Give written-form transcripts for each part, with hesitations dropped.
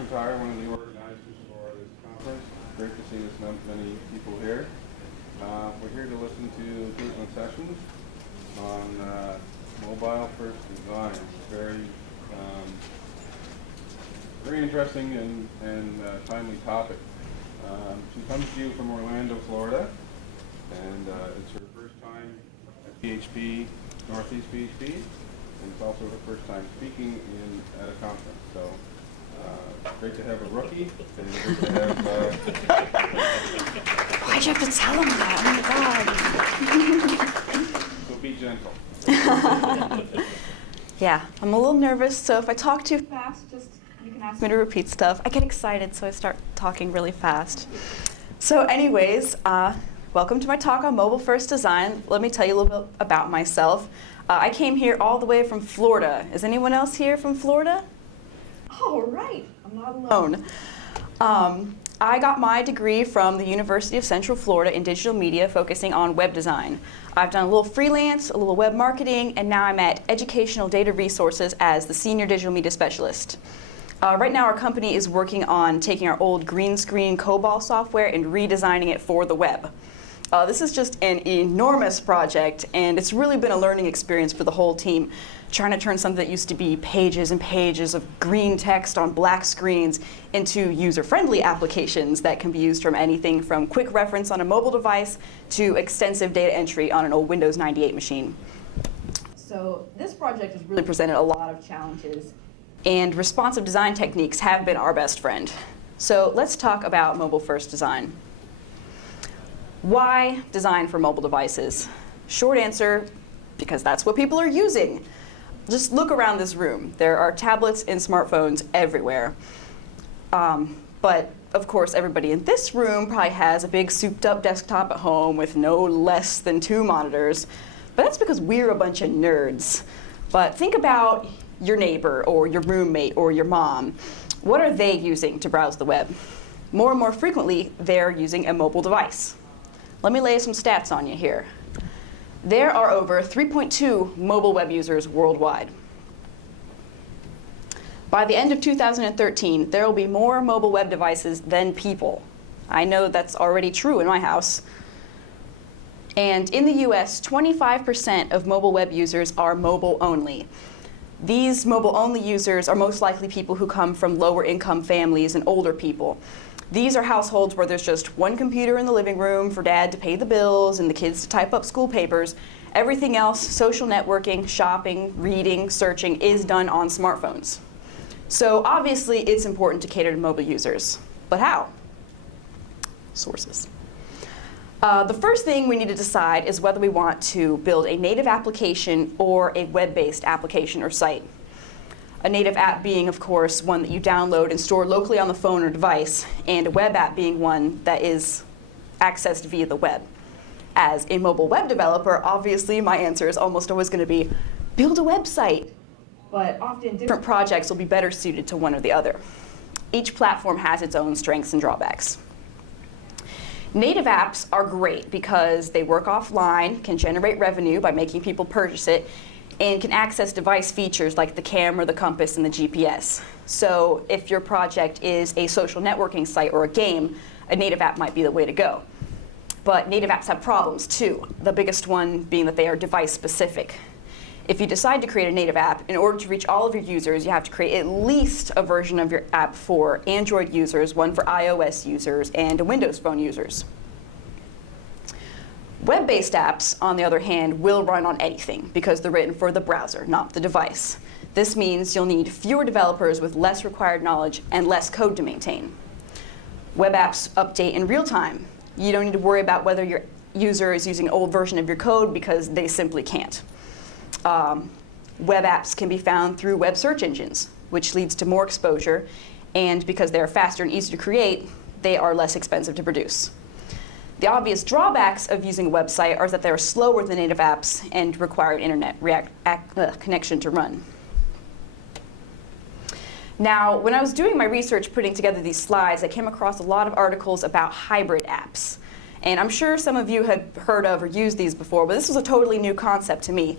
Entire, one of the organizers for this conference. Great to see this many people here. We're here to listen to Katelyn sessions on mobile first design. Very interesting and timely topic. She comes to you from Orlando, Florida, and it's her first time at PHP, Northeast PHP, and it's also her first time speaking at a conference. So. Great to have a rookie, and great to have... Why'd you have to tell him that? Oh my God. So be gentle. Yeah, I'm a little nervous, so if I talk too fast, you can ask me to repeat stuff. I get excited, so I start talking really fast. So anyways, welcome to my talk on mobile first design. Let me tell you a little bit about myself. I came here all the way from Florida. Is anyone else here from Florida? All right, I'm not alone. I got my degree from the University of Central Florida in digital media, focusing on web design. I've done a little freelance, a little web marketing, and now I'm at Educational Data Resources as the Senior Digital Media Specialist. Right now our company is working on taking our old green screen COBOL software and redesigning it for the web. This is just an enormous project, and it's really been a learning experience for the whole team, trying to turn something that used to be pages and pages of green text on black screens into user-friendly applications that can be used from anything from quick reference on a mobile device to extensive data entry on an old Windows 98 machine. So this project has really presented a lot of challenges, and responsive design techniques have been our best friend. So let's talk about mobile first design. Why design for mobile devices? Short answer, because that's what people are using. Just look around this room. There are tablets and smartphones everywhere. But of course, everybody in this room probably has a big souped up desktop at home with no less than 2 monitors. But that's because we're a bunch of nerds. But think about your neighbor or your roommate or your mom. What are they using to browse the web? More and more frequently, they're using a mobile device. Let me lay some stats on you here. There are over 3.2 mobile web users worldwide. By the end of 2013, there will be more mobile web devices than people. I know that's already true in my house. And in the US, 25% of mobile web users are mobile only. These mobile only users are most likely people who come from lower income families and older people. These are households where there's just one computer in the living room for dad to pay the bills and the kids to type up school papers. Everything else, social networking, shopping, reading, searching, is done on smartphones. So obviously it's important to cater to mobile users. But how? Sources. The first thing we need to decide is whether we want to build a native application or a web-based application or site. A native app being, of course, one that you download and store locally on the phone or device, and a web app being one that is accessed via the web. As a mobile web developer, obviously my answer is almost always going to be, build a website. But often different projects will be better suited to one or the other. Each platform has its own strengths and drawbacks. Native apps are great because they work offline, can generate revenue by making people purchase it, and can access device features like the camera, the compass, and the GPS. So if your project is a social networking site or a game, a native app might be the way to go. But native apps have problems too, the biggest one being that they are device specific. If you decide to create a native app, in order to reach all of your users, you have to create at least a version of your app for Android users, one for iOS users, and Windows Phone users. Web-based apps, on the other hand, will run on anything because they're written for the browser, not the device. This means you'll need fewer developers with less required knowledge and less code to maintain. Web apps update in real time. You don't need to worry about whether your user is using an old version of your code because they simply can't. Web apps can be found through web search engines, which leads to more exposure, and because they're faster and easier to create, they are less expensive to produce. The obvious drawbacks of using a website are that they're slower than native apps and require an internet connection to run. Now, when I was doing my research putting together these slides, I came across a lot of articles about hybrid apps. And I'm sure some of you had heard of or used these before, but this was a totally new concept to me.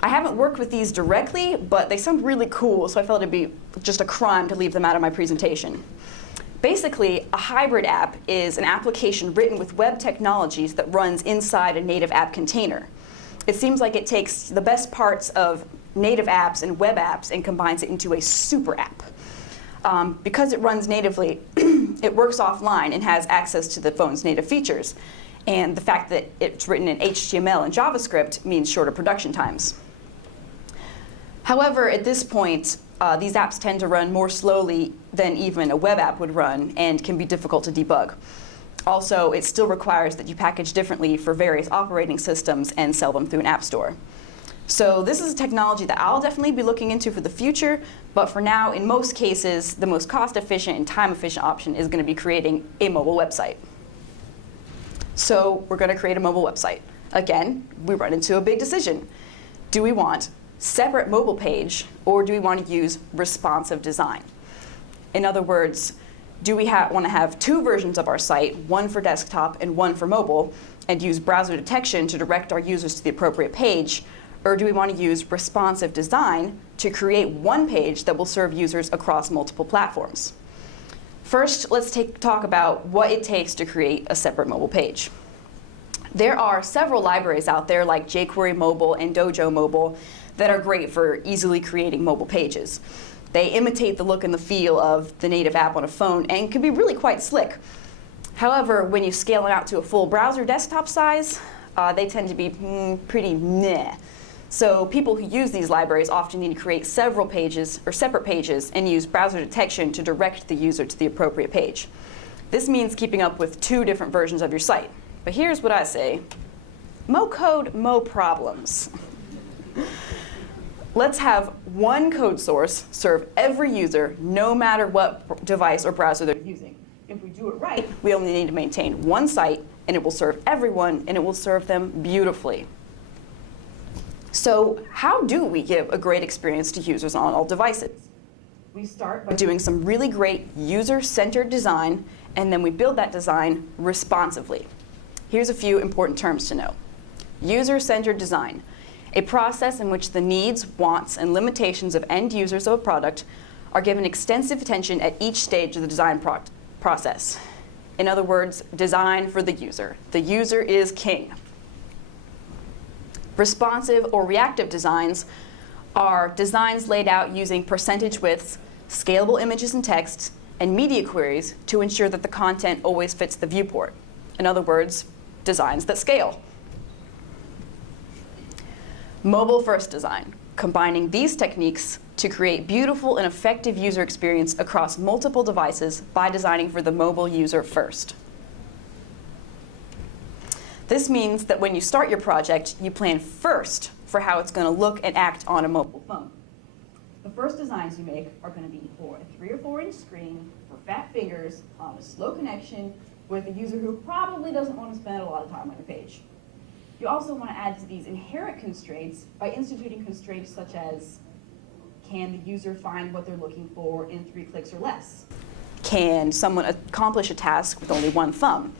I haven't worked with these directly, but they sound really cool, so I felt it'd be just a crime to leave them out of my presentation. Basically, a hybrid app is an application written with web technologies that runs inside a native app container. It seems like it takes the best parts of native apps and web apps and combines it into a super app. Because it runs natively, it works offline and has access to the phone's native features. And the fact that it's written in HTML and JavaScript means shorter production times. However, at this point, these apps tend to run more slowly than even a web app would run and can be difficult to debug. Also, it still requires that you package differently for various operating systems and sell them through an app store. So this is a technology that I'll definitely be looking into for the future, but for now, in most cases, the most cost-efficient and time-efficient option is going to be creating a mobile website. So we're going to create a mobile website. Again, we run into a big decision. Do we want separate mobile page, or do we want to use responsive design? In other words, do we want to have two versions of our site, one for desktop and one for mobile, and use browser detection to direct our users to the appropriate page? Or do we want to use responsive design to create one page that will serve users across multiple platforms? First, let's talk about what it takes to create a separate mobile page. There are several libraries out there like jQuery Mobile and Dojo Mobile that are great for easily creating mobile pages. They imitate the look and the feel of the native app on a phone and can be really quite slick. However, when you scale it out to a full browser desktop size, they tend to be pretty meh. So people who use these libraries often need to create several pages or separate pages and use browser detection to direct the user to the appropriate page. This means keeping up with two different versions of your site. But here's what I say: mo code, mo problems. Let's have one code source serve every user, no matter what device or browser they're using. If we do it right, we only need to maintain one site, and it will serve everyone, and it will serve them beautifully. So how do we give a great experience to users on all devices? We start by doing some really great user-centered design, and then we build that design responsively. Here's a few important terms to know. User-centered design, a process in which the needs, wants, and limitations of end users of a product are given extensive attention at each stage of the design process. In other words, design for the user. The user is king. Responsive or reactive designs are designs laid out using percentage widths, scalable images and texts, and media queries to ensure that the content always fits the viewport. In other words, designs that scale. Mobile-first design, combining these techniques to create beautiful and effective user experience across multiple devices by designing for the mobile user first. This means that when you start your project, you plan first for how it's going to look and act on a mobile phone. The first designs you make are going to be for a 3 or 4 inch screen, for fat fingers, on a slow connection, with a user who probably doesn't want to spend a lot of time on your page. You also want to add to these inherent constraints by instituting constraints such as, can the user find what they're looking for in 3 clicks or less? Can someone accomplish a task with only one thumb?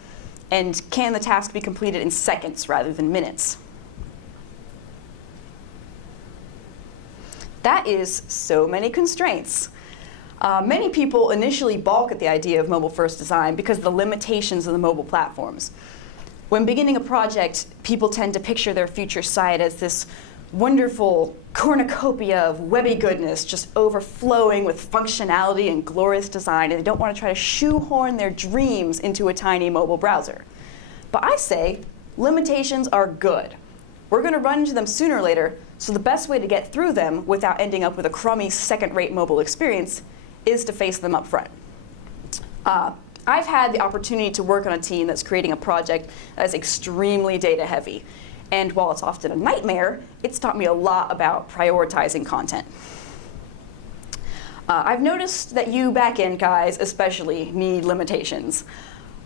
And can the task be completed in seconds rather than minutes? That is so many constraints. Many people initially balk at the idea of mobile-first design because of the limitations of the mobile platforms. When beginning a project, people tend to picture their future site as this wonderful cornucopia of webby goodness, just overflowing with functionality and glorious design, and they don't want to try to shoehorn their dreams into a tiny mobile browser. But I say, limitations are good. We're going to run into them sooner or later, so the best way to get through them without ending up with a crummy second-rate mobile experience is to face them up front. I've had the opportunity to work on a team that's creating a project that is extremely data heavy. And while it's often a nightmare, it's taught me a lot about prioritizing content. I've noticed that you back-end guys especially need limitations.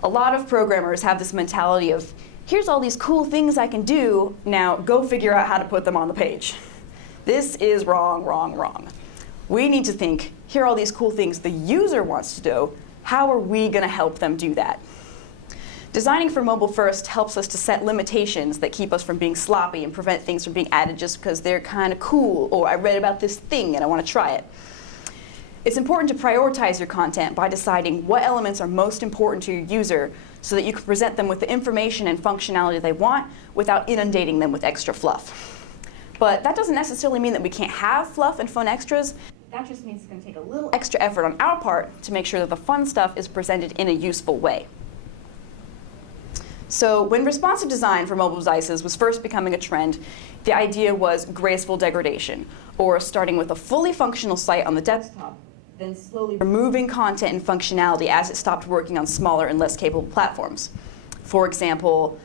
A lot of programmers have this mentality of, here's all these cool things I can do, now go figure out how to put them on the page. This is wrong, wrong, wrong. We need to think, here are all these cool things the user wants to do, how are we going to help them do that? Designing for mobile first helps us to set limitations that keep us from being sloppy and prevent things from being added just because they're kind of cool, or I read about this thing and I want to try it. It's important to prioritize your content by deciding what elements are most important to your user so that you can present them with the information and functionality they want without inundating them with extra fluff. But that doesn't necessarily mean that we can't have fluff and fun extras. That just means it's going to take a little extra effort on our part to make sure that the fun stuff is presented in a useful way. So when responsive design for mobile devices was first becoming a trend, the idea was graceful degradation, or starting with a fully functional site on the desktop, then slowly removing content and functionality as it stopped working on smaller and less capable platforms. For example,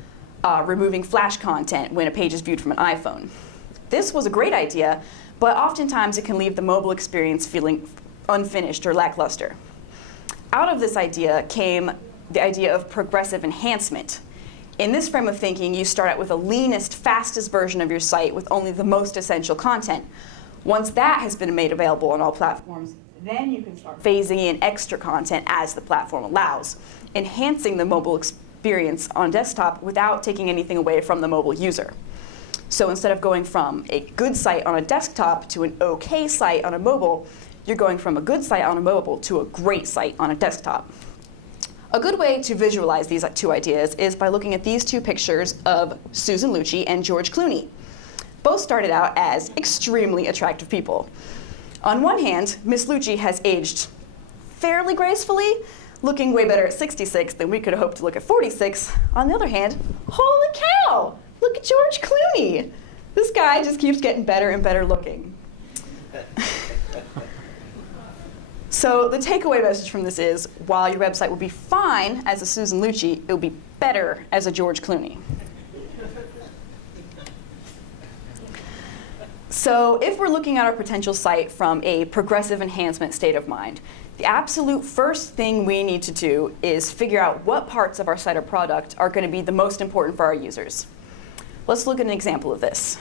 removing Flash content when a page is viewed from an iPhone. This was a great idea, but oftentimes it can leave the mobile experience feeling unfinished or lackluster. Out of this idea came the idea of progressive enhancement. In this frame of thinking, you start out with the leanest, fastest version of your site with only the most essential content. Once that has been made available on all platforms, then you can start phasing in extra content as the platform allows, enhancing the mobile experience on desktop without taking anything away from the mobile user. So instead of going from a good site on a desktop to an okay site on a mobile, you're going from a good site on a mobile to a great site on a desktop. A good way to visualize these two ideas is by looking at these two pictures of Susan Lucci and George Clooney. Both started out as extremely attractive people. On one hand, Miss Lucci has aged fairly gracefully, looking way better at 66 than we could hope to look at 46. On the other hand, holy cow, look at George Clooney. This guy just keeps getting better and better looking. So the takeaway message from this is, while your website will be fine as a Susan Lucci, it will be better as a George Clooney. So if we're looking at our potential site from a progressive enhancement state of mind, the absolute first thing we need to do is figure out what parts of our site or product are going to be the most important for our users. Let's look at an example of this.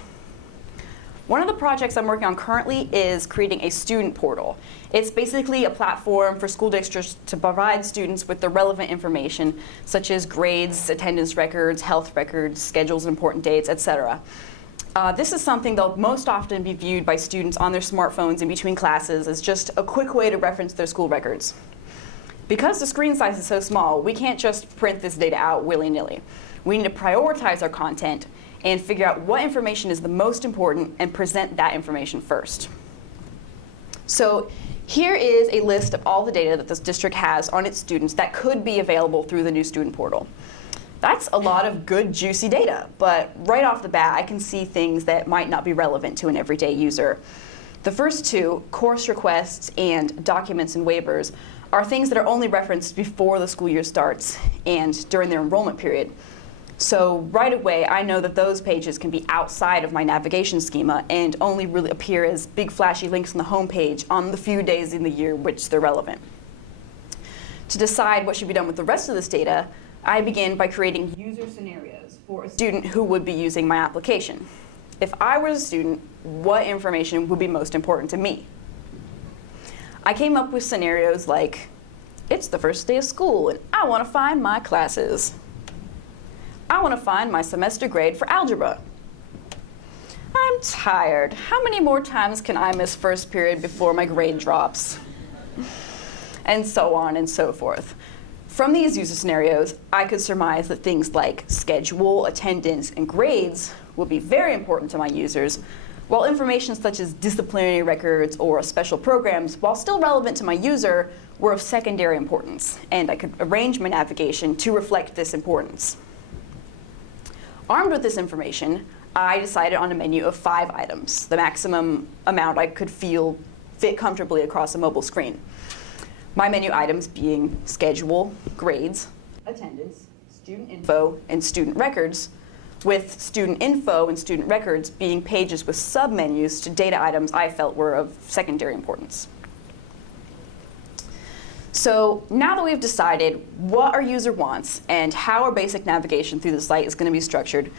One of the projects I'm working on currently is creating a student portal. It's basically a platform for school districts to provide students with the relevant information, such as grades, attendance records, health records, schedules, important dates, etc. This is something that'll most often be viewed by students on their smartphones in between classes as just a quick way to reference their school records. Because the screen size is so small, we can't just print this data out willy-nilly. We need to prioritize our content and figure out what information is the most important and present that information first. So here is a list of all the data that this district has on its students that could be available through the new student portal. That's a lot of good, juicy data, but right off the bat, I can see things that might not be relevant to an everyday user. The first two, course requests and documents and waivers, are things that are only referenced before the school year starts and during their enrollment period. So right away, I know that those pages can be outside of my navigation schema and only really appear as big flashy links on the home page on the few days in the year which they're relevant. To decide what should be done with the rest of this data, I begin by creating user scenarios for a student who would be using my application. If I was a student, what information would be most important to me? I came up with scenarios like, it's the first day of school and I want to find my classes. I want to find my semester grade for algebra. I'm tired. How many more times can I miss first period before my grade drops? And so on and so forth. From these user scenarios, I could surmise that things like schedule, attendance, and grades will be very important to my users, while information such as disciplinary records or special programs, while still relevant to my user, were of secondary importance, and I could arrange my navigation to reflect this importance. Armed with this information, I decided on a menu of 5 items, the maximum amount I could fit comfortably across a mobile screen. My menu items being schedule, grades, attendance, student info, and student records, with student info and student records being pages with submenus to data items I felt were of secondary importance. So now that we've decided what our user wants and how our basic navigation through the site is going to be structured,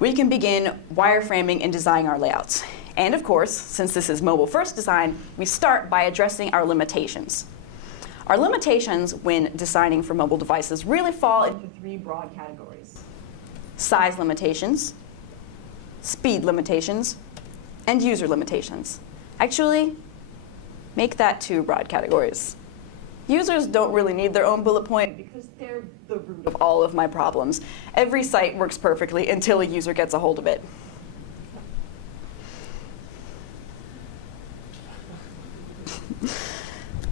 we can begin wireframing and designing our layouts. And of course, since this is mobile-first design, we start by addressing our limitations. Our limitations when designing for mobile devices really fall into three broad categories: size limitations, speed limitations, and user limitations. Actually, make that two broad categories. Users don't really need their own bullet point because they're the root of all of my problems. Every site works perfectly until a user gets a hold of it.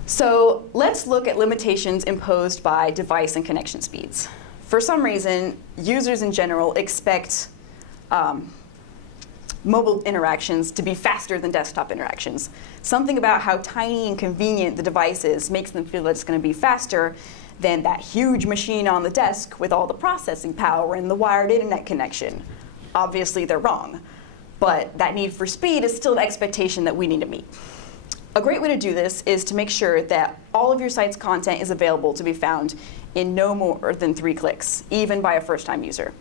So let's look at limitations imposed by device and connection speeds. For some reason, users in general expect mobile interactions to be faster than desktop interactions. Something about how tiny and convenient the device is makes them feel that it's going to be faster than that huge machine on the desk with all the processing power and the wired internet connection. Obviously, they're wrong, but that need for speed is still an expectation that we need to meet. A great way to do this is to make sure that all of your site's content is available to be found in no more than 3 clicks, even by a first-time user.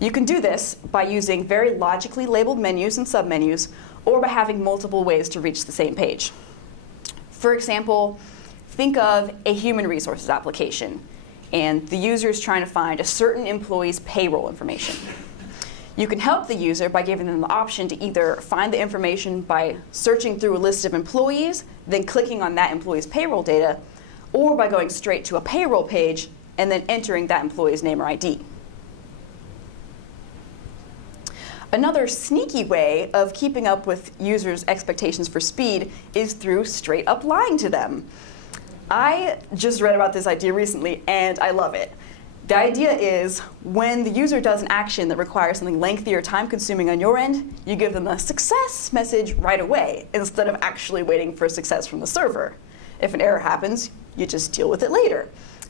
You can do this by using very logically labeled menus and submenus, or by having multiple ways to reach the same page. For example, think of a human resources application, and the user is trying to find a certain employee's payroll information. You can help the user by giving them the option to either find the information by searching through a list of employees, then clicking on that employee's payroll data, or by going straight to a payroll page and then entering that employee's name or ID. Another sneaky way of keeping up with users' expectations for speed is through straight up lying to them. I just read about this idea recently and I love it. The idea is when the user does an action that requires something lengthy or time-consuming on your end, you give them a success message right away instead of actually waiting for a success from the server. If an error happens, you just deal with it later.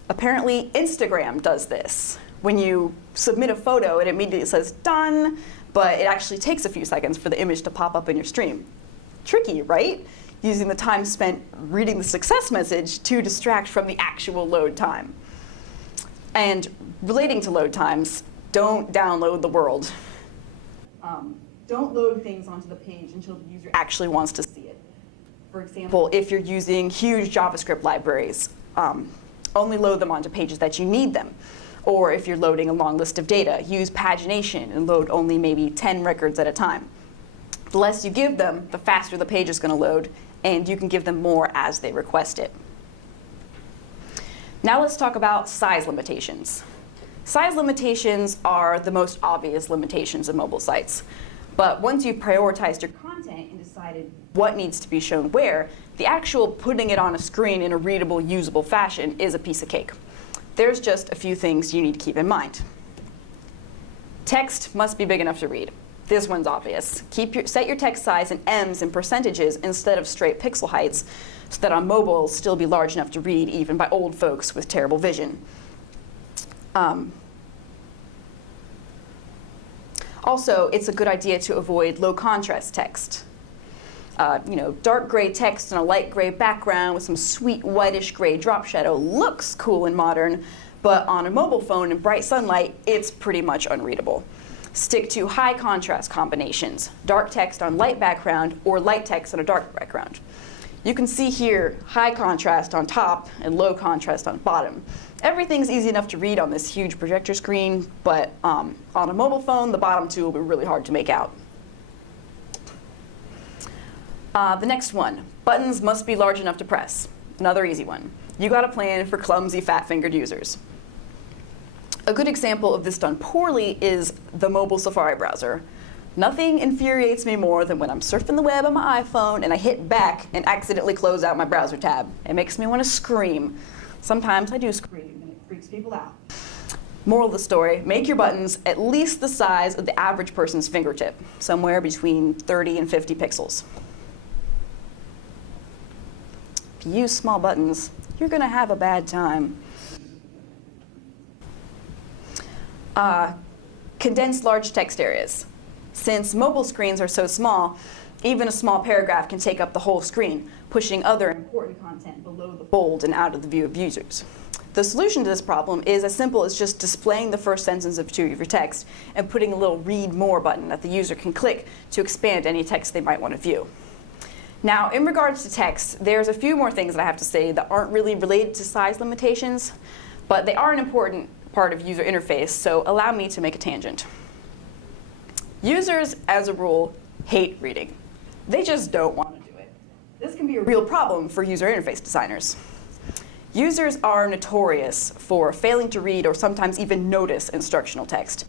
Apparently, Instagram does this. When you submit a photo, it immediately says done, but it actually takes a few seconds for the image to pop up in your stream. Tricky, right? Using the time spent reading the success message to distract from the actual load time. And relating to load times, don't download the world. Don't load things onto the page until the user actually wants to see it. For example, if you're using huge JavaScript libraries, only load them onto pages that you need them. Or if you're loading a long list of data, use pagination and load only maybe 10 records at a time. The less you give them, the faster the page is going to load, and you can give them more as they request it. Now let's talk about size limitations. Size limitations are the most obvious limitations of mobile sites. But once you've prioritized your content and decided what needs to be shown where, the actual putting it on a screen in a readable, usable fashion is a piece of cake. There's just a few things you need to keep in mind. Text must be big enough to read. This one's obvious. Set your text size in ems and percentages instead of straight pixel heights, so that on mobile it'll still be large enough to read even by old folks with terrible vision. Also, it's a good idea to avoid low contrast text. Dark gray text on a light gray background with some sweet whitish gray drop shadow looks cool and modern, but on a mobile phone in bright sunlight, it's pretty much unreadable. Stick to high contrast combinations, dark text on light background or light text on a dark background. You can see here high contrast on top and low contrast on bottom. Everything's easy enough to read on this huge projector screen, but on a mobile phone, the bottom two will be really hard to make out. The next one, buttons must be large enough to press. Another easy one. You got a plan for clumsy, fat-fingered users. A good example of this done poorly is the mobile Safari browser. Nothing infuriates me more than when I'm surfing the web on my iPhone and I hit back and accidentally close out my browser tab. It makes me want to scream. Sometimes I do scream and it freaks people out. Moral of the story, make your buttons at least the size of the average person's fingertip, somewhere between 30 and 50 pixels. If you use small buttons, you're going to have a bad time. Condense large text areas. Since mobile screens are so small, even a small paragraph can take up the whole screen, pushing other important content below the fold and out of the view of users. The solution to this problem is as simple as just displaying the first sentence of your text and putting a little read more button that the user can click to expand any text they might want to view. Now, in regards to text, there's a few more things that I have to say that aren't really related to size limitations, but they are an important part of user interface, so allow me to make a tangent. Users, as a rule, hate reading. They just don't want to do it. This can be a real problem for user interface designers. Users are notorious for failing to read or sometimes even notice instructional text.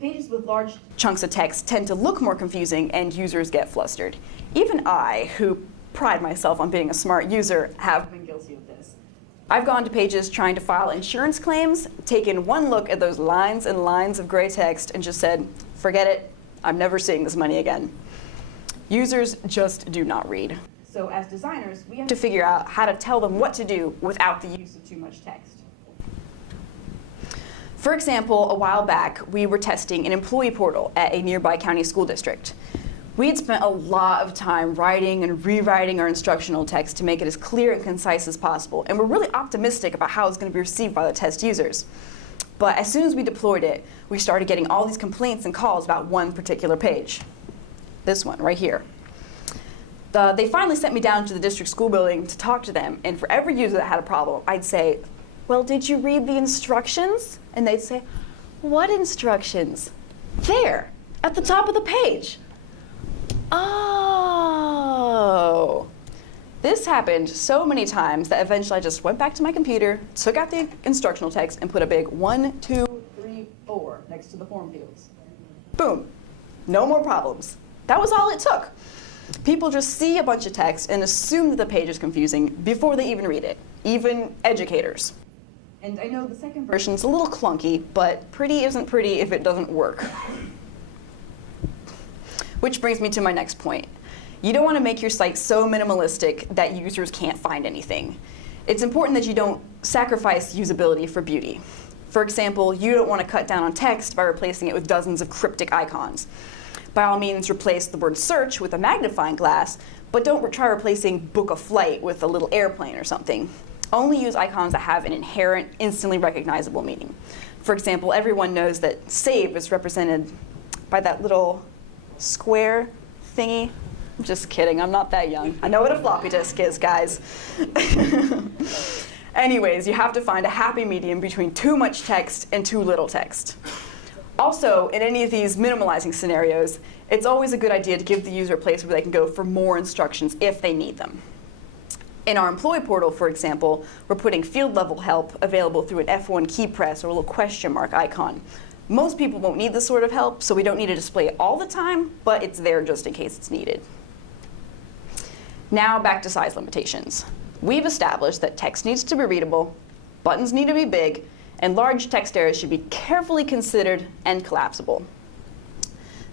Pages with large chunks of text tend to look more confusing and users get flustered. Even I, who pride myself on being a smart user, have been guilty of this. I've gone to pages trying to file insurance claims, taken one look at those lines and lines of gray text and just said, forget it, I'm never seeing this money again. Users just do not read. So as designers, we have to figure out how to tell them what to do without the use of too much text. For example, a while back, we were testing an employee portal at a nearby county school district. We had spent a lot of time writing and rewriting our instructional text to make it as clear and concise as possible, and we're really optimistic about how it's going to be received by the test users. But as soon as we deployed it, we started getting all these complaints and calls about one particular page. This one right here. They finally sent me down to the district school building to talk to them, and for every user that had a problem, I'd say, well, did you read the instructions? And they'd say, what instructions? There, at the top of the page. Oh. This happened so many times that eventually I just went back to my computer, took out the instructional text, and put a big 1, 2, 3, 4 next to the form fields. Boom. No more problems. That was all it took. People just see a bunch of text and assume that the page is confusing before they even read it, even educators. And I know the second version's a little clunky, but pretty isn't pretty if it doesn't work. Which brings me to my next point. You don't want to make your site so minimalistic that users can't find anything. It's important that you don't sacrifice usability for beauty. For example, you don't want to cut down on text by replacing it with dozens of cryptic icons. By all means, replace the word search with a magnifying glass, but don't try replacing book a flight with a little airplane or something. Only use icons that have an inherent, instantly recognizable meaning. For example, everyone knows that save is represented by that little square thingy. I'm just kidding, I'm not that young. I know what a floppy disk is, guys. Anyways, you have to find a happy medium between too much text and too little text. Also, in any of these minimalizing scenarios, it's always a good idea to give the user a place where they can go for more instructions if they need them. In our employee portal, for example, we're putting field level help available through an F1 key press or a little question mark icon. Most people won't need this sort of help, so we don't need to display it all the time, but it's there just in case it's needed. Now back to size limitations. We've established that text needs to be readable, buttons need to be big, and large text areas should be carefully considered and collapsible.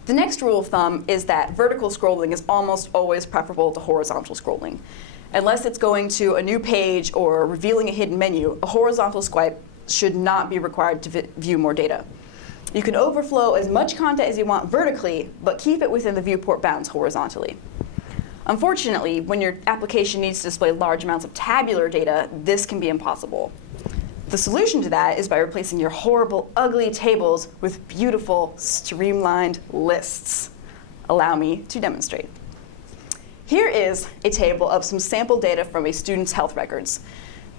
The next rule of thumb is that vertical scrolling is almost always preferable to horizontal scrolling. Unless it's going to a new page or revealing a hidden menu, a horizontal swipe should not be required to view more data. You can overflow as much content as you want vertically, but keep it within the viewport bounds horizontally. Unfortunately, when your application needs to display large amounts of tabular data, this can be impossible. The solution to that is by replacing your horrible, ugly tables with beautiful, streamlined lists. Allow me to demonstrate. Here is a table of some sample data from a student's health records.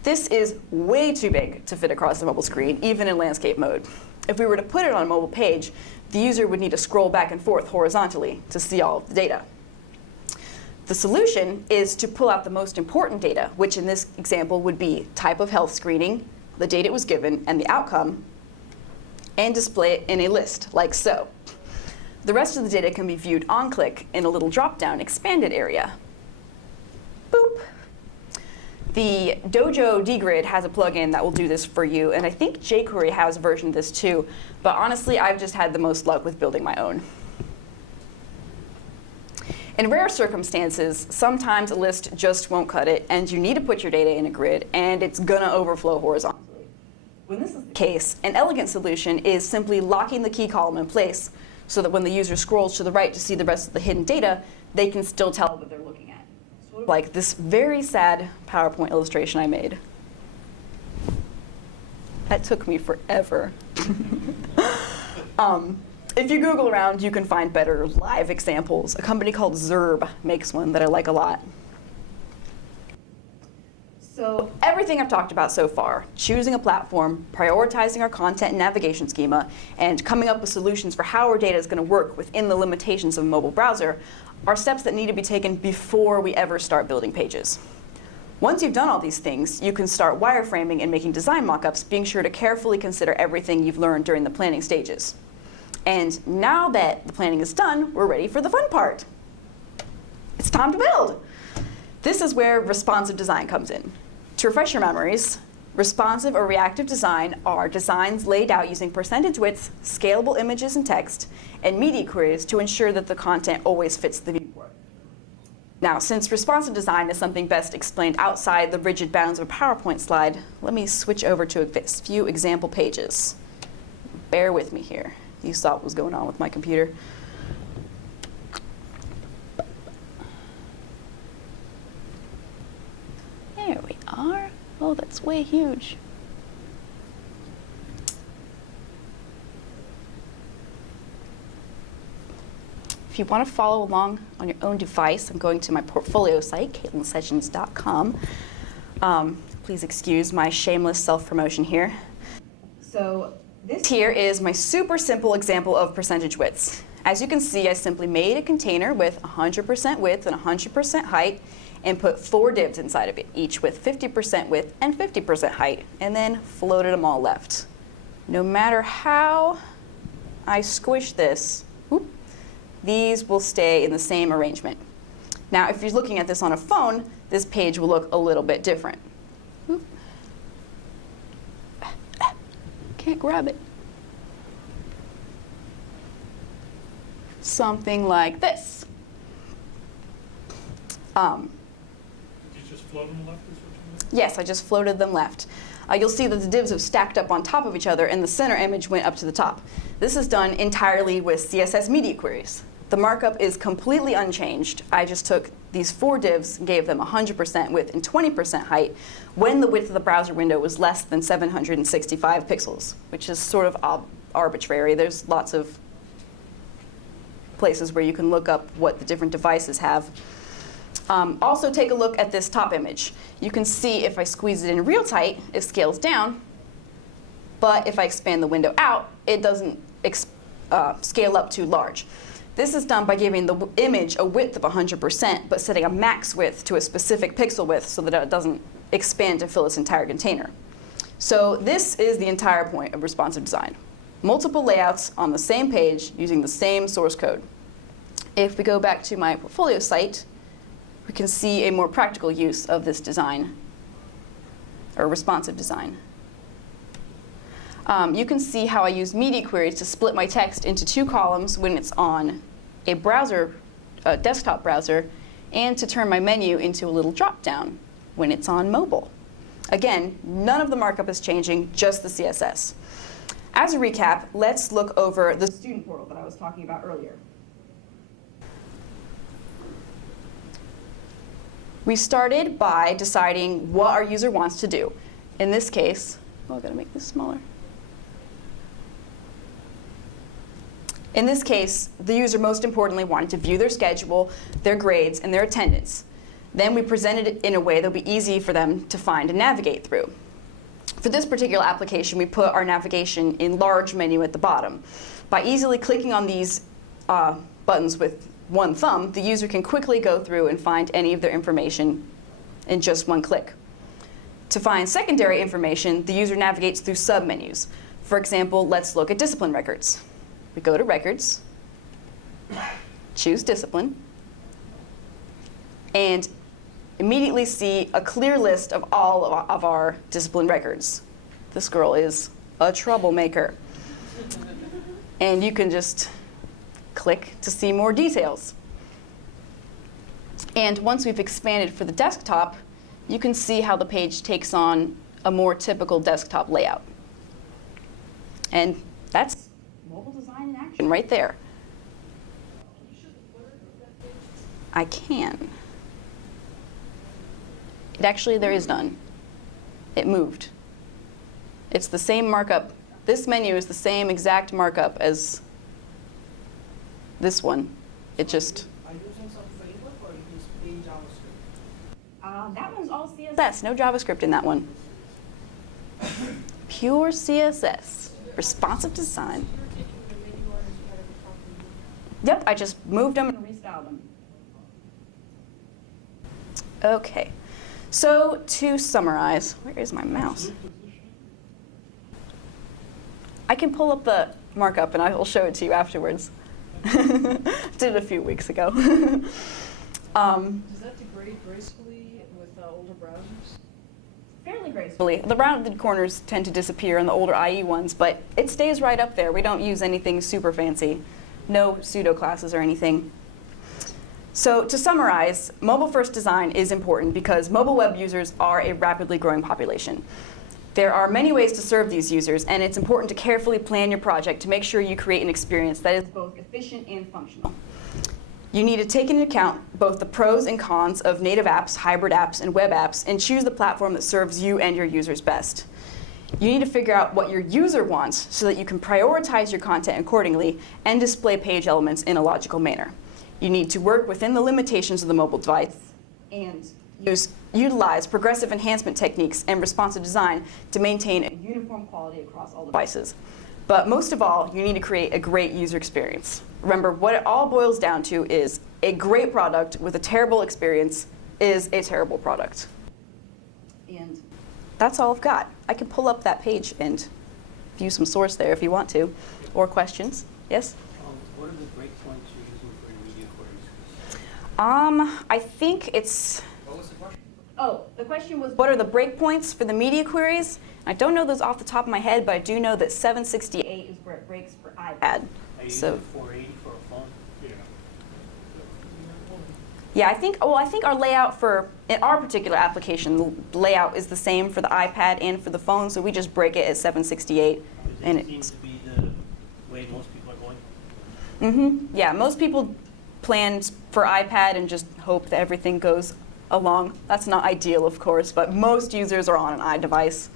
This is way too big to fit across the mobile screen, even in landscape mode. If we were to put it on a mobile page, the user would need to scroll back and forth horizontally to see all of the data. The solution is to pull out the most important data, which in this example would be type of health screening, the date it was given, and the outcome, and display it in a list, like so. The rest of the data can be viewed on click in a little drop-down expanded area. Boop. The Dojo dgrid has a plugin that will do this for you, and I think jQuery has a version of this too, but honestly, I've just had the most luck with building my own. In rare circumstances, sometimes a list just won't cut it, and you need to put your data in a grid, and it's gonna overflow horizontally. When this is the case, an elegant solution is simply locking the key column in place so that when the user scrolls to the right to see the rest of the hidden data, they can still tell what they're looking at. Sort of like this very sad PowerPoint illustration I made. That took me forever. if you Google around, you can find better live examples. A company called Zerb makes one that I like a lot. So everything I've talked about so far, choosing a platform, prioritizing our content and navigation schema, and coming up with solutions for how our data is going to work within the limitations of a mobile browser, are steps that need to be taken before we ever start building pages. Once you've done all these things, you can start wireframing and making design mockups, being sure to carefully consider everything you've learned during the planning stages. And now that the planning is done, we're ready for the fun part. It's time to build. This is where responsive design comes in. To refresh your memories, responsive or reactive design are designs laid out using percentage width, scalable images and text, and media queries to ensure that the content always fits the viewport. Now, since responsive design is something best explained outside the rigid bounds of a PowerPoint slide, let me switch over to a few example pages. Bear with me here. You saw what was going on with my computer. There we are. Oh, that's way huge. If you want to follow along on your own device, I'm going to my portfolio site, katelynsessions.com. Please excuse my shameless self-promotion here. So this here is my super simple example of percentage widths. As you can see, I simply made a container with 100% width and 100% height, and put 4 divs inside of it, each with 50% width and 50% height, and then floated them all left. No matter how I squish this, these will stay in the same arrangement. Now, if you're looking at this on a phone, this page will look a little bit different. Can't grab it. Something like this. Float them left is what you meant? Yes, I just floated them left. You'll see that the divs have stacked up on top of each other and the center image went up to the top. This is done entirely with CSS media queries. The markup is completely unchanged. I just took these 4 divs and gave them 100% width and 20% height when the width of the browser window was less than 765 pixels, which is sort of arbitrary. There's lots of places where you can look up what the different devices have. Also take a look at this top image. You can see if I squeeze it in real tight, it scales down, but if I expand the window out, it doesn't scale up too large. This is done by giving the image a width of 100%, but setting a max width to a specific pixel width so that it doesn't expand to fill its entire container. So this is the entire point of responsive design. Multiple layouts on the same page using the same source code. If we go back to my portfolio site, we can see a more practical use of this design, or responsive design. You can see how I use media queries to split my text into 2 columns when it's on a browser, a desktop browser, and to turn my menu into a little drop-down when it's on mobile. Again, none of the markup is changing, just the CSS. As a recap, let's look over the student portal that I was talking about earlier. We started by deciding what our user wants to do. In this case, I've got to make this smaller. In this case, the user most importantly wanted to view their schedule, their grades, and their attendance. Then we presented it in a way that would be easy for them to find and navigate through. For this particular application, we put our navigation in large menu at the bottom. By easily clicking on these buttons with one thumb, the user can quickly go through and find any of their information in just one click. To find secondary information, the user navigates through submenus. For example, let's look at discipline records. We go to Records, choose Discipline, and immediately see a clear list of all of our discipline records. This girl is a troublemaker. And you can just click to see more details. And once we've expanded for the desktop, you can see how the page takes on a more typical desktop layout. And that's mobile design in action right there. I can. It actually, there is none. It moved. It's the same markup. This menu is the same exact markup as this one. It just... Are you using some framework or you use plain JavaScript? That one's all CSS, no JavaScript in that one. Pure CSS, responsive design. You're taking the menu and you had a copy. Yep, I just moved them and restyled them. Okay, so to summarize, where is my mouse? I can pull up the markup and I will show it to you afterwards. Did it a few weeks ago. Does that degrade gracefully with older browsers? Fairly gracefully. The rounded corners tend to disappear in the older IE ones, but it stays right up there. We don't use anything super fancy. No pseudo classes or anything. So to summarize, mobile-first design is important because mobile web users are a rapidly growing population. There are many ways to serve these users, and it's important to carefully plan your project to make sure you create an experience that is both efficient and functional. You need to take into account both the pros and cons of native apps, hybrid apps, and web apps, and choose the platform that serves you and your users best. You need to figure out what your user wants so that you can prioritize your content accordingly and display page elements in a logical manner. You need to work within the limitations of the mobile device and utilize progressive enhancement techniques and responsive design to maintain a uniform quality across all devices. But most of all, you need to create a great user experience. Remember, what it all boils down to is a great product with a terrible experience is a terrible product. And that's all I've got. I can pull up that page and view some source there if you want to, or questions. Yes? What are the breakpoints you're using for your media queries? I think it's... What was the question? Oh, the question was, what are the breakpoints for the media queries? I don't know those off the top of my head, but I do know that 768 is where it breaks for iPad. Are you So, using 480 for a phone? yeah, I think our layout for, in our particular application, the layout is the same for the iPad and for the phone, so we just break it at 768. And It seems to be the way most people are going. Yeah, most people plan for iPad and just hope that everything goes along. That's not ideal, of course, but most users are on an iDevice.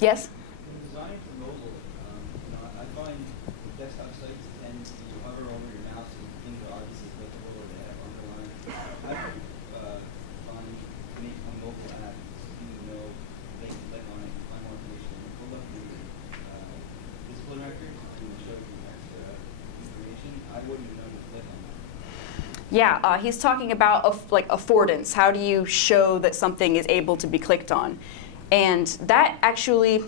Yes? In design for mobile, I find desktop sites tend to hover over your mouse and things are obviously clickable or they have underlined. How do you find make a mobile app even though they can click on it and find more information and pull up your discipline record and show you extra information? I wouldn't know to click on that. Yeah, he's talking about like affordance. How do you show that something is able to be clicked on? And that actually,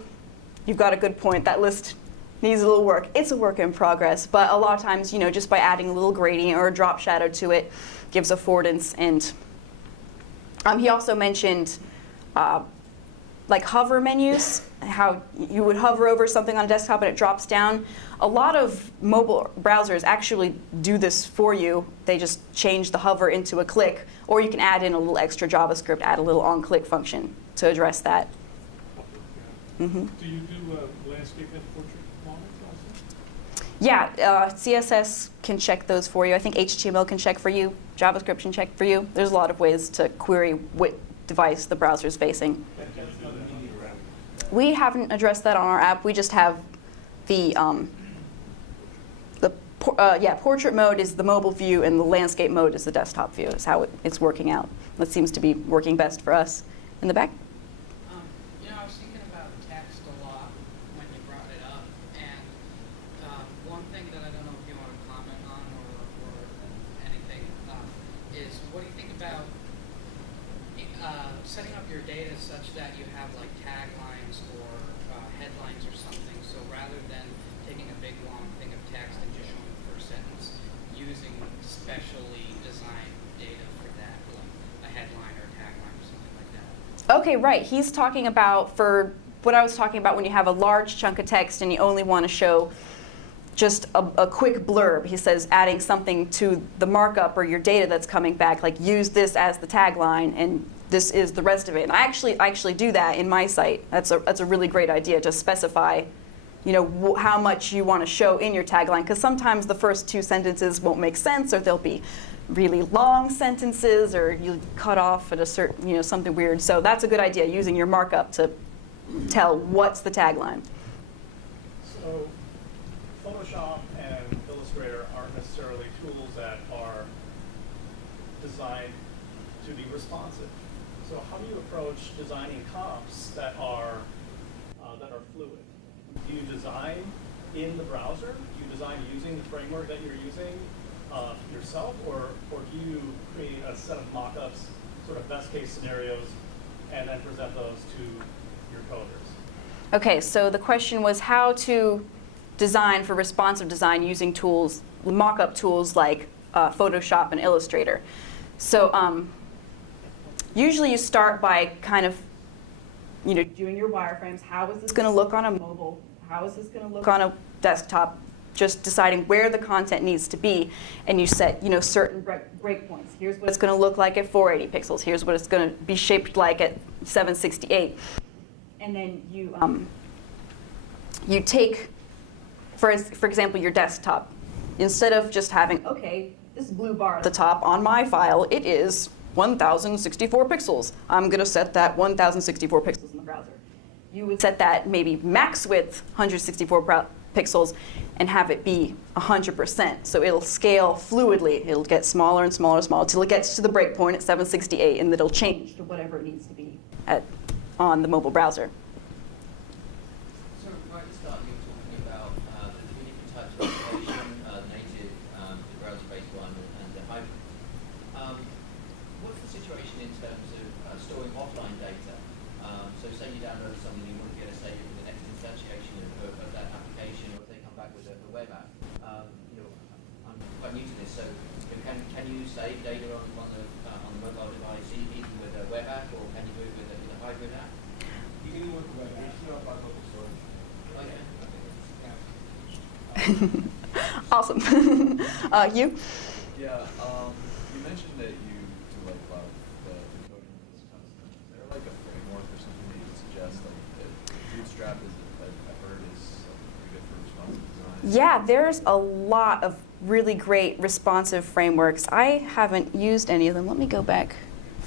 you've got a good point. That list needs a little work. It's a work in progress, but a lot of times, just by adding a little gradient or a drop shadow to it gives affordance. And he also mentioned like hover menus, how you would hover over something on a desktop and it drops down. A lot of mobile browsers actually do this for you. They just change the hover into a click, or you can add in a little extra JavaScript, add a little on-click function to address that. Do you do landscape and portrait models also? Yeah, CSS can check those for you. I think HTML can check for you. JavaScript can check for you. There's a lot of ways to query what device the browser is facing. We haven't addressed that on our app. We just have the portrait mode is the mobile view and the landscape mode is the desktop view. Is how it's working out. That seems to be working best for us. In the back? I was thinking about text a lot when you brought it up, and one thing that I don't know if you want to comment on or anything is what do you think about setting up your data such that you have like taglines or headlines or something, so rather than taking a big long thing of text and just showing the first sentence, using specially designed data for that, like a headline or a tagline or something like that. Okay, right. He's talking about for what I was talking about when you have a large chunk of text and you only want to show just a quick blurb. He says adding something to the markup or your data that's coming back, like use this as the tagline and this is the rest of it. And I actually do that in my site. That's a really great idea to specify, how much you want to show in your tagline, because sometimes the first two sentences won't make sense, or they'll be really long sentences, or you cut off at a certain, something weird. So that's a good idea, using your markup to tell what's the tagline. So Photoshop and Illustrator Illustrator aren't necessarily tools that are designed to be responsive. So how do you approach designing comps that are fluid? Do you design in the browser? Do you design using the framework that you're using yourself, or do you create a set of mock-ups, sort of best case scenarios, and then present those to your coders? Okay, so the question was how to design for responsive design using tools, mock-up tools like Photoshop and Illustrator. So usually you start by kind of, doing your wireframes. How is this going to look on a mobile? How is this going to look on a desktop? Just deciding where the content needs to be, and you set, certain breakpoints. Here's what it's going to look like at 480 pixels. Here's what it's going to be shaped like at 768. And then you take, for example, your desktop. Instead of just having, okay, this blue bar at the top on my file, it is 1,064 pixels. I'm going to set that 1,064 pixels in the browser. You would set that maybe max width 164 pixels and have it be 100%. So it'll scale fluidly. It'll get smaller and smaller and smaller until it gets to the breakpoint at 768, and it'll change to whatever it needs to be on the mobile browser. So right at the start, you were talking about the three different types of application, native, the browser-based one, and the hybrid. What's the situation in terms of storing offline data? So say you download something, you want to get a save for the next instantiation of that application, or if they come back with a web app. I'm quite new to this, so can you save data on the mobile device either with a web app, or can you move with a hybrid app? You can work with web apps, about local storage. Okay. Awesome. You? Yeah, you mentioned that you do like a lot of the coding and this kind of stuff. Is there like a framework or something that you would suggest? Like Bootstrap I've heard is pretty good for responsive design. Yeah, there's a lot of really great responsive frameworks. I haven't used any of them. Let me go back,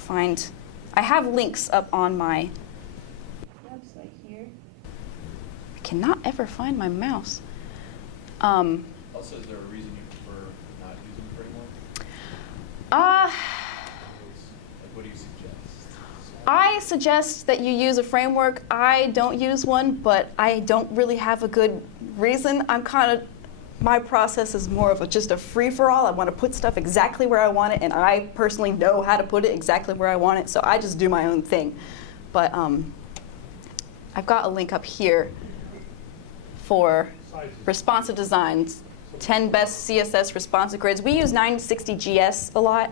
I have links up on my website here. I cannot ever find my mouse. Also, is there a reason you prefer not using a framework? Like, what do you suggest? I suggest that you use a framework. I don't use one, but I don't really have a good reason. My process is more of just a free-for-all. I want to put stuff exactly where I want it, and I personally know how to put it exactly where I want it, so I just do my own thing. But I've got a link up here for responsive designs, 10 best CSS responsive grids. We use 960GS a lot,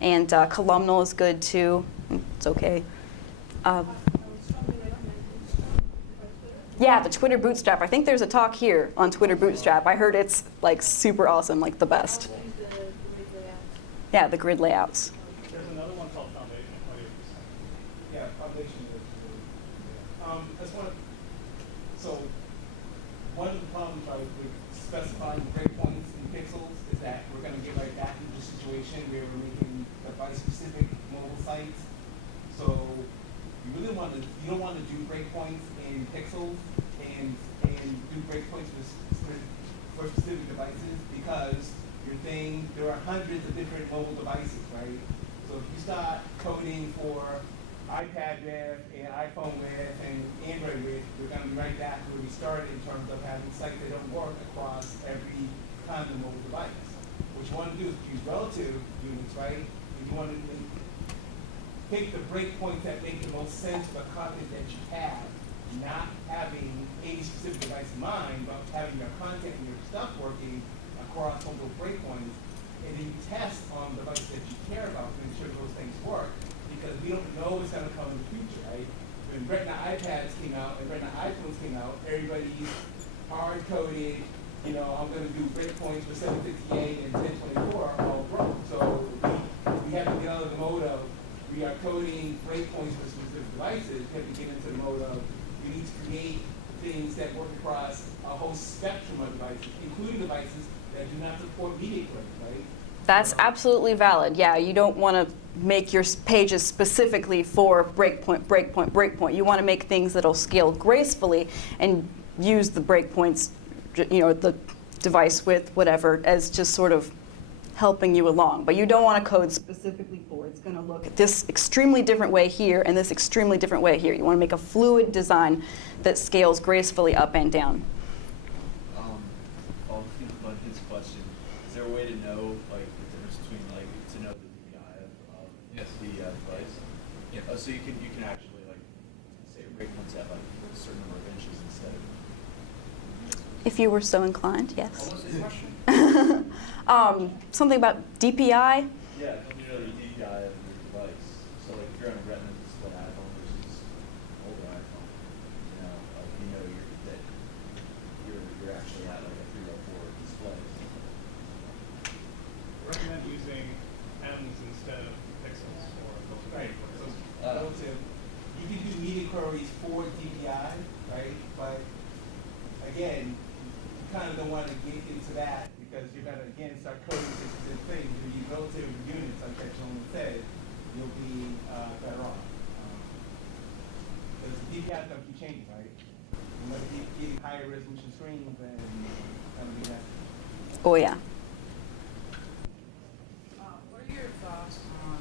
and Columnar is good too. It's okay. Yeah, the Twitter Bootstrap. I think there's a talk here on Twitter Bootstrap. I heard it's like super awesome, like the best. Yeah, the grid layouts. There's another one called Foundation. Yeah, Foundation is so one of the problems with specifying breakpoints in pixels is that we're going to get right back into the situation where we're making device-specific mobile sites. So you don't want to do breakpoints in pixels and do breakpoints for specific devices, because you're saying there are hundreds of different mobile devices, right? So if you start coding for iPad with and iPhone with and Android with, we're going to be right back where we started in terms of having sites that don't work across every kind of mobile device. What you want to do is use relative units, right? And you want to pick the breakpoints that make the most sense for the content that you have, not having any specific device in mind, but having your content and your stuff working across multiple breakpoints, and then you test on the device that you care about to ensure those things work, because we don't know what's going to come in the future, right? When Retina iPads came out and Retina iPhones came out, everybody's hard-coded, I'm going to do breakpoints for 768 and 1024 all broke. So we have to get out of the mode of we are coding breakpoints for specific devices. We have to get into the mode of we need to create things that work across a whole spectrum of devices, including devices that do not support media queries, right? That's absolutely valid. Yeah, you don't want to make your pages specifically for breakpoint. You want to make things that'll scale gracefully and use the breakpoints, the device with whatever as just sort of helping you along. But you don't want to code specifically for it. It's going to look this extremely different way here and this extremely different way here. You want to make a fluid design that scales gracefully up and down. Following up on his question, is there a way to know like the difference between like to know the DPI of the device? Yeah. Oh, so you can actually like say rate ones at like a certain number of inches instead of. If you were so inclined, yes. What was the question? Something about DPI. Yeah, don't you know the DPI of your device? So like if you're on a Retina display iPhone versus older iPhone, you know, like you know that you're actually at like a 304 display. Recommend using M's instead of pixels or Right. So relative, you can do media queries for DPI, right? But again, you kind of don't want to get into that because you're going to again start coding specific things. If you go to units, like Katelyn said, you'll be better off. Because the DPI is going to keep changing, right? You want to keep getting higher resolution screens and that. Oh yeah. What are your thoughts on,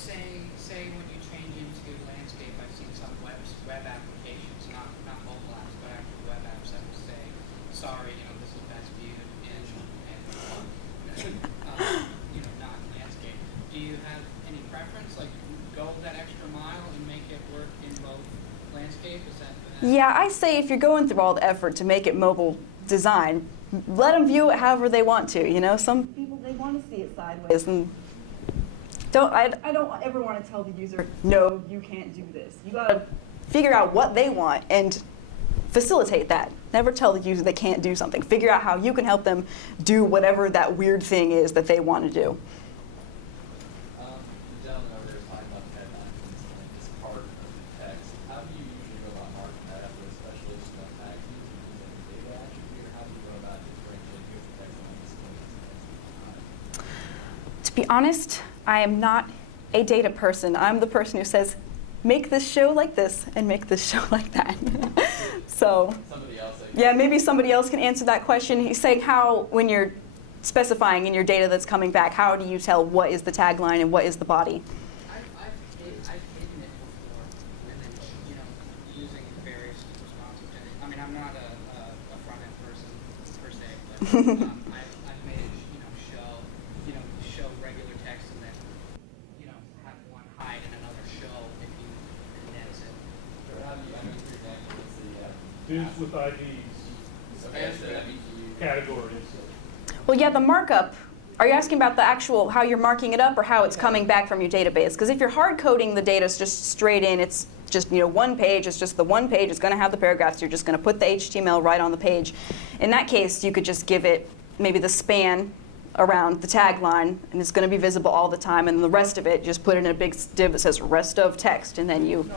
say when you change into landscape, I've seen some web applications, not mobile apps, but actual web apps that will say, sorry, this is best viewed in not landscape. Do you have any preference, like go that extra mile and make it work in both landscape? Is that? Yeah, I say if you're going through all the effort to make it mobile design, let them view it however they want to. Some people, they want to see it sideways, and I don't ever want to tell the user, no, you can't do this. You got to figure out what they want and facilitate that. Never tell the user they can't do something. Figure out how you can help them do whatever that weird thing is that they want to do. The gentleman over there is talking about headlines and like this part of the text. How do you usually go about marking that up with specialists about tags? Do you use any data attribute, or how do you go about differentiating here's the text on this one? To be honest, I am not a data person. I'm the person who says, make this show like this and make this show like that. So, Somebody else. yeah, maybe somebody else can answer that question. He's saying how, when you're specifying in your data that's coming back, how do you tell what is the tagline and what is the body? I've hidden it before, and then using various responsive techniques. I mean, I'm not a front end person per se, but I've made it show regular text and then have one hide and another show if you condense it. Or how do you, I mean, for example, let's say you have Dudes with IDs, okay, so that means you categories. Well, yeah, the markup. Are you asking about the actual, how you're marking it up or how it's coming back from your database? Because if you're hard coding the data just straight in, it's just one page, it's just the one page, it's going to have the paragraphs, you're just going to put the HTML right on the page. In that case, you could just give it maybe the span around the tagline, and it's going to be visible all the time, and the rest of it, just put it in a big div that says rest of text, and then you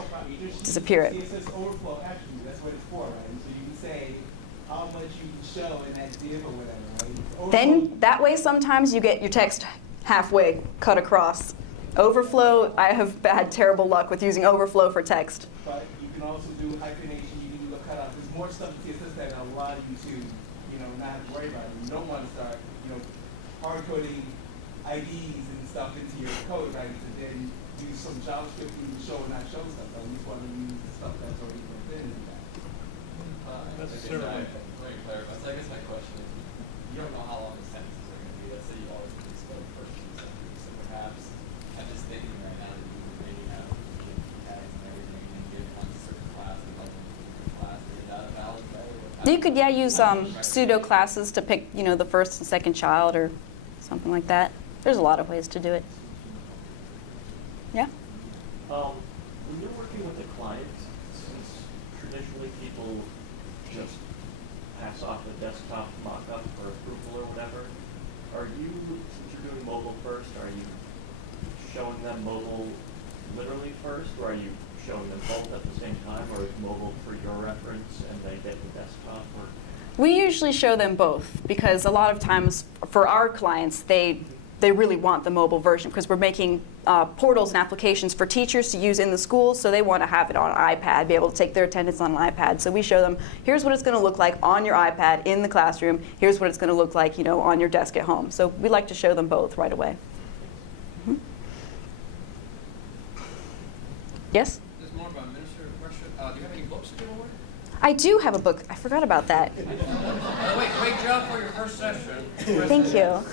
disappear it. CSS overflow attribute, that's what it's for, right? So you can say how much you can show in that div or whatever, right? Then that way sometimes you get your text halfway cut across. Overflow, I have had terrible luck with using overflow for text. But you can also do hyphenation, you can do a cutoff. There's more stuff in CSS that allow you to, not have to worry about it. You don't want to start, hard coding IDs and stuff into your code, right? And then use some JavaScript to show and not show stuff. I just want to use the stuff that's already built in. Let me clarify. So I guess my question is, you don't know how long the sentences are going to be. Let's say you always explode the first 2 sentences. So perhaps, I'm just thinking right now that you would maybe have tags and everything and give one certain class and like class. Is that a valid way? You could, use pseudo classes to pick, the first and second child or something like that. There's a lot of ways to do it. Yeah? When you're working with a client, since traditionally people just pass off a desktop mock-up for approval or whatever, are you, since you're doing mobile first, are you showing them mobile literally first, or are you showing them both at the same time, or is mobile for your reference and they get the desktop? Or? We usually show them both because a lot of times for our clients, they really want the mobile version because we're making portals and applications for teachers to use in the schools, so they want to have it on an iPad, be able to take their attendance on an iPad. So we show them, here's what it's going to look like on your iPad in the classroom. Here's what it's going to look like, you know, on your desk at home. So we like to show them both right away. Mm-hmm. Yes? This is more of a administrative question. Do you have any books to give away? I do have a book. I forgot about that. Great job for your first session. Thank you.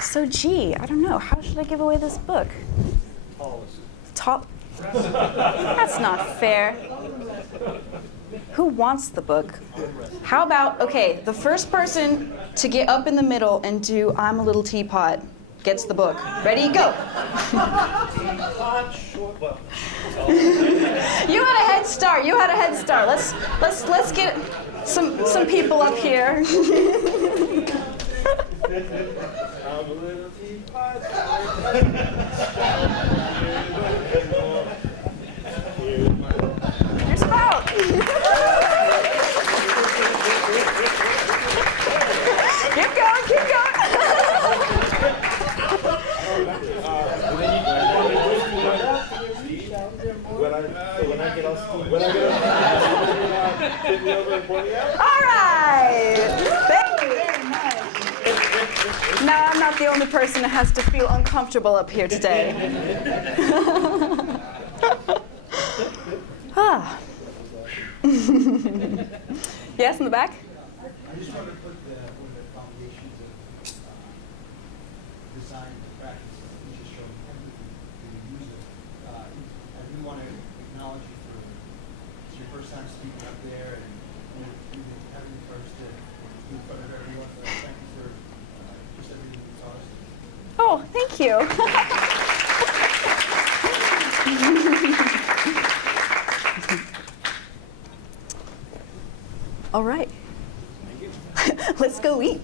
So gee, I don't know. How should I give away this book? Top. That's not fair. Who wants the book? How about, okay, the first person to get up in the middle and do I'm a Little Teapot gets the book. Ready, go. You had a head start. You had a head start. Let's get some people up here. Here's Spout. Keep going, keep going. All right. Thank you very much. Now I'm not the only person that has to feel uncomfortable up here today. Ah. Yes, in the back? I just want to put the foundations of design and practice that we just showed empathy to the user. I really want to acknowledge you for it's your first time speaking up there and having the courage to do in front of everyone. So thank you for just everything you taught us. Oh, thank you. All right. Let's go eat.